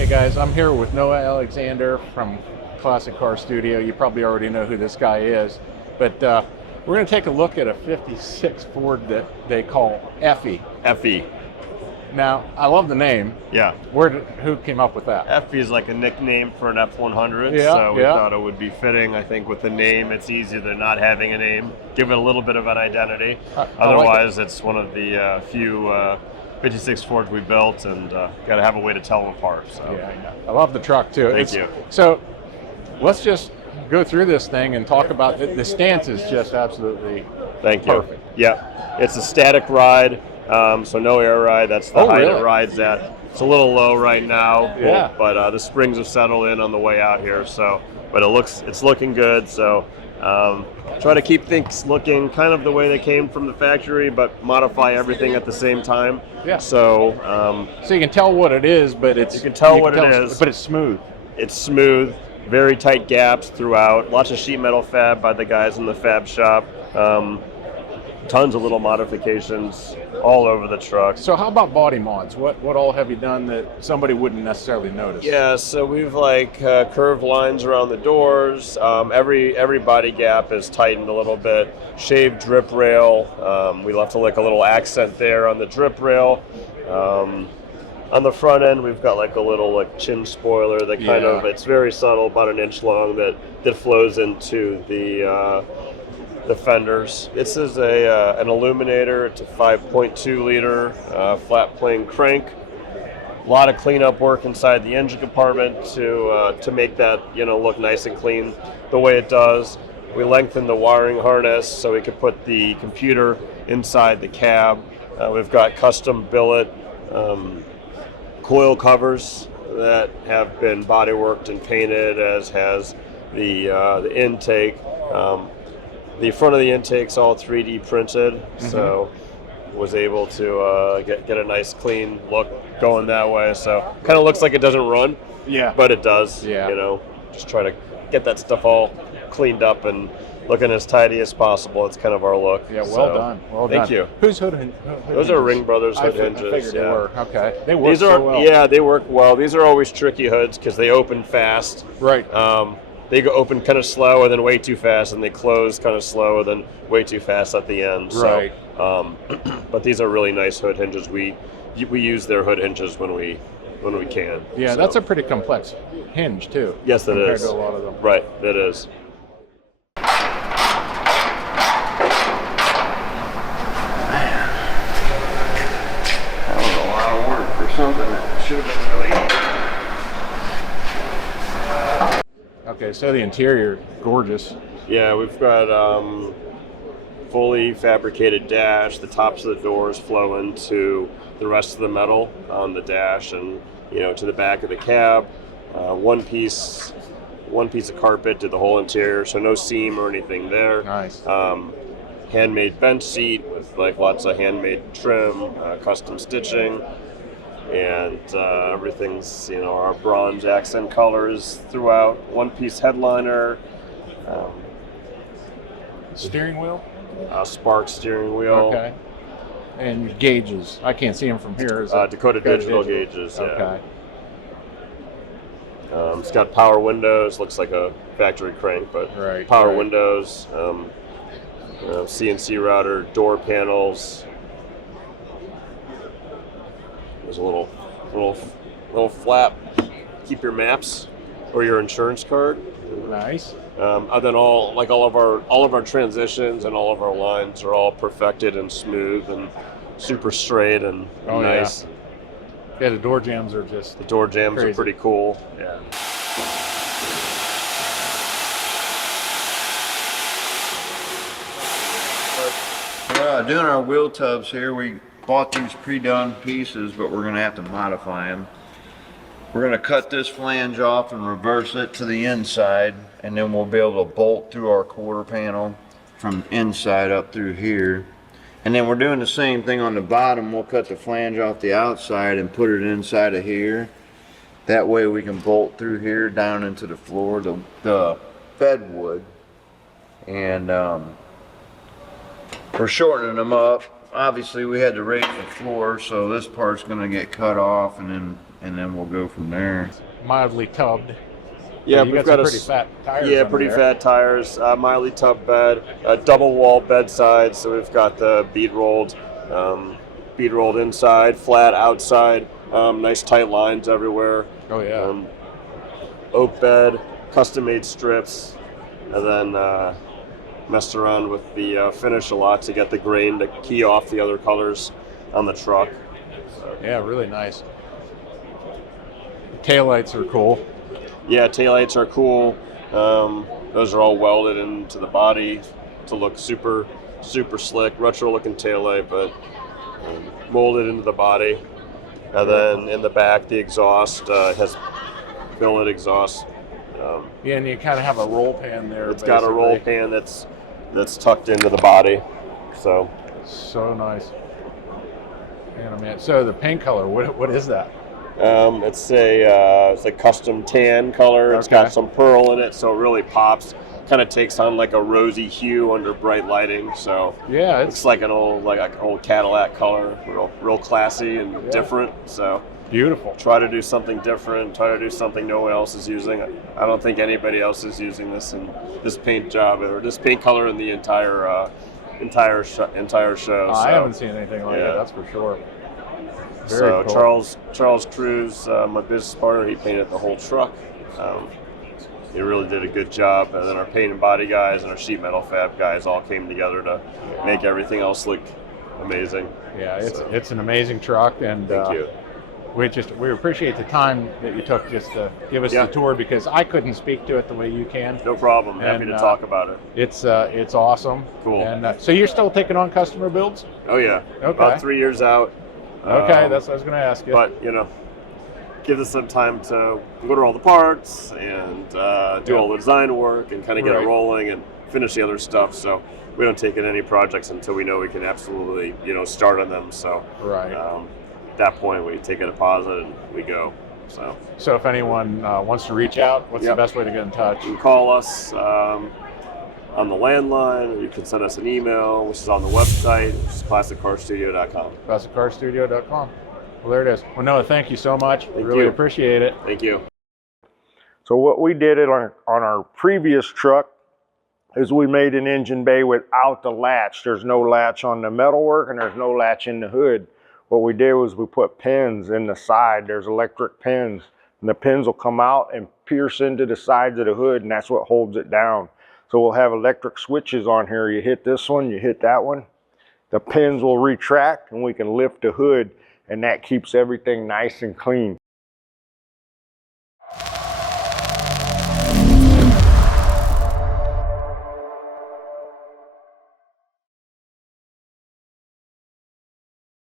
Hey guys, I'm here with Noah Alexander from Classic Car Studio. You probably already know who this guy is, but we're going to take a look at a 56 Ford that they call Effy. Effy. Now, I love the name. Yeah. Who came up with that? Effy is like a nickname for an F100, Yeah, so we yeah. thought it would be fitting. I think with the name, it's easier than not having a name. Give it a little bit of an identity. Otherwise, it's one of the few 56 Fords we built, and got to have a way to tell them apart. So. Yeah, I love the truck too. Thank you. So, let's just go through this thing and talk about the stance is just absolutely Thank you. perfect. Yeah, it's a static ride. So no air ride. That's the height really? it rides at. It's a little low right now. Yeah. But the springs have settled in on the way out here. So, but it's looking good. So, try to keep things looking kind of the way they came from the factory, but modify everything at the same time. Yeah. So, So you can tell what it is, but you can tell what it is. But it's smooth. It's smooth. Very tight gaps throughout. Lots of sheet metal fab by the guys in the fab shop. Tons of little modifications all over the truck. So how about body mods? What all have you done that somebody wouldn't necessarily notice? Yeah, so we've curved lines around the doors. Every body gap is tightened a little bit. Shaved drip rail. We left a little accent there on the drip rail. On the front end, we've got a little chin spoiler that kind of, it's very subtle, about an inch long, that flows into the fenders. This is an Aluminator. It's a 5.2 liter flat plane crank. A lot of cleanup work inside the engine compartment to make that look nice and clean the way it does. We lengthened the wiring harness so we could put the computer inside the cab. We've got custom billet coil covers that have been bodyworked and painted, as has the intake. The front of the intake's all 3D printed, so was able to get a nice clean look going that way. So kind of looks like it doesn't run, but it does. Yeah. Just try to get that stuff all cleaned up and looking as tidy as possible. It's kind of our look. Yeah, well done. Well done. Thank you. Whose hood Those are Ring Brothers hood hinges. I figured they were. Okay. They work These are, so well. Yeah, they work well. These are always tricky hoods because they open fast. Right. They go open kind of slow and then way too fast, and they close kind of slow and then way too fast at the end. Right. So, but these are really nice hood hinges. We use their hood hinges when we can. Yeah, so. that's a pretty complex hinge too. Yes, it compared is. to a lot of them. Right, it is. That was a lot of work for something that should have been really easy. Okay, so the interior, gorgeous. Yeah, we've got fully fabricated dash. The tops of the doors flow into the rest of the metal on the dash and to the back of the cab. One piece of carpet did the whole interior, so no seam or anything there. Nice. Handmade bench seat with lots of handmade trim, custom stitching. And everything's, our bronze accent colors throughout. One-piece headliner. Steering wheel? Sparc steering wheel. Okay. And gauges. I can't see them from here. Dakota Digital gauges. Yeah. Okay. It's got power windows. Looks like a factory crank, but power windows. CNC router, door panels. There's a little flap. Keep your maps or your insurance card. Nice. And then all of our transitions and all of our lines are all perfected and smooth and super straight and nice. Yeah, the door jambs are just The door jambs crazy. are pretty cool. Yeah. Doing our wheel tubs here, we bought these pre-done pieces, but we're going to have to modify them. We're going to cut this flange off and reverse it to the inside, and then we'll be able to bolt through our quarter panel from inside up through here. And then we're doing the same thing on the bottom. We'll cut the flange off the outside and put it inside of here. That way we can bolt through here down into the floor, the bed wood. And we're shortening them up. Obviously we had to raise the floor, so this part's going to get cut off and then and then we'll go from there. Mildly tubbed. Yeah, you we've got got some pretty fat tires. Yeah, under pretty there. fat tires, mildly tub bed, double wall bed side. So we've got the bead rolled inside, flat outside, nice tight lines everywhere. Oh yeah. Oak bed, custom made strips, and then messed around with the finish a lot to get the grain to key off the other colors on the truck. So. Yeah, really nice. The taillights are cool. Yeah, taillights are cool. Those are all welded into the body to look super slick, retro looking taillight, but molded into the body. And then in the back, the exhaust has billet exhaust. Yeah, and you kind of have a roll pan there. It's got a roll pan that's tucked into the body. So nice. Man, so the paint color, what is that? it's a custom tan color. It's got some pearl in it, so it really pops. Kind of takes on like a rosy hue under bright lighting. So yeah, it's like an old Cadillac color, real classy and different. So beautiful. Try to do something different. Try to do something no one else is using. I don't think anybody else is using this in this paint job or this paint color in the entire show. I haven't seen anything like that. That's for sure. Very cool. Charles Cruz, my business partner, he painted the whole truck. He really did a good job, and then our paint and body guys and our sheet metal fab guys all came together to make everything else look amazing. Yeah, it's an amazing truck, and thank you. We appreciate the time that you took just to give us the tour, because I couldn't speak to it the way you can. No problem. Happy to talk about it. It's awesome. Cool. And so you're still taking on customer builds? Oh yeah. Okay. About 3 years out. Okay, that's what I was going to ask you. But give us some time to order all the parts and do all the design work and kind of get it rolling and finish the other stuff. So we don't take in any projects until we know we can absolutely start on them. So at that point we take a deposit and we go. So if anyone wants to reach out, what's the best way to get in touch? You can call us on the landline, or you can send us an email, which is on the website, which is classiccarstudio.com. classiccarstudio.com. Well, there it is. Well, Noah, thank you so much. Really appreciate it. Thank you. So what we did on our previous truck is we made an engine bay without the latch. There's no latch on the metalwork and there's no latch in the hood. What we did was we put pins in the side. There's electric pins, and the pins will come out and pierce into the sides of the hood, and that's what holds it down. So we'll have electric switches on here. You hit this one, you hit that one. The pins will retract and we can lift the hood, and that keeps everything nice and clean.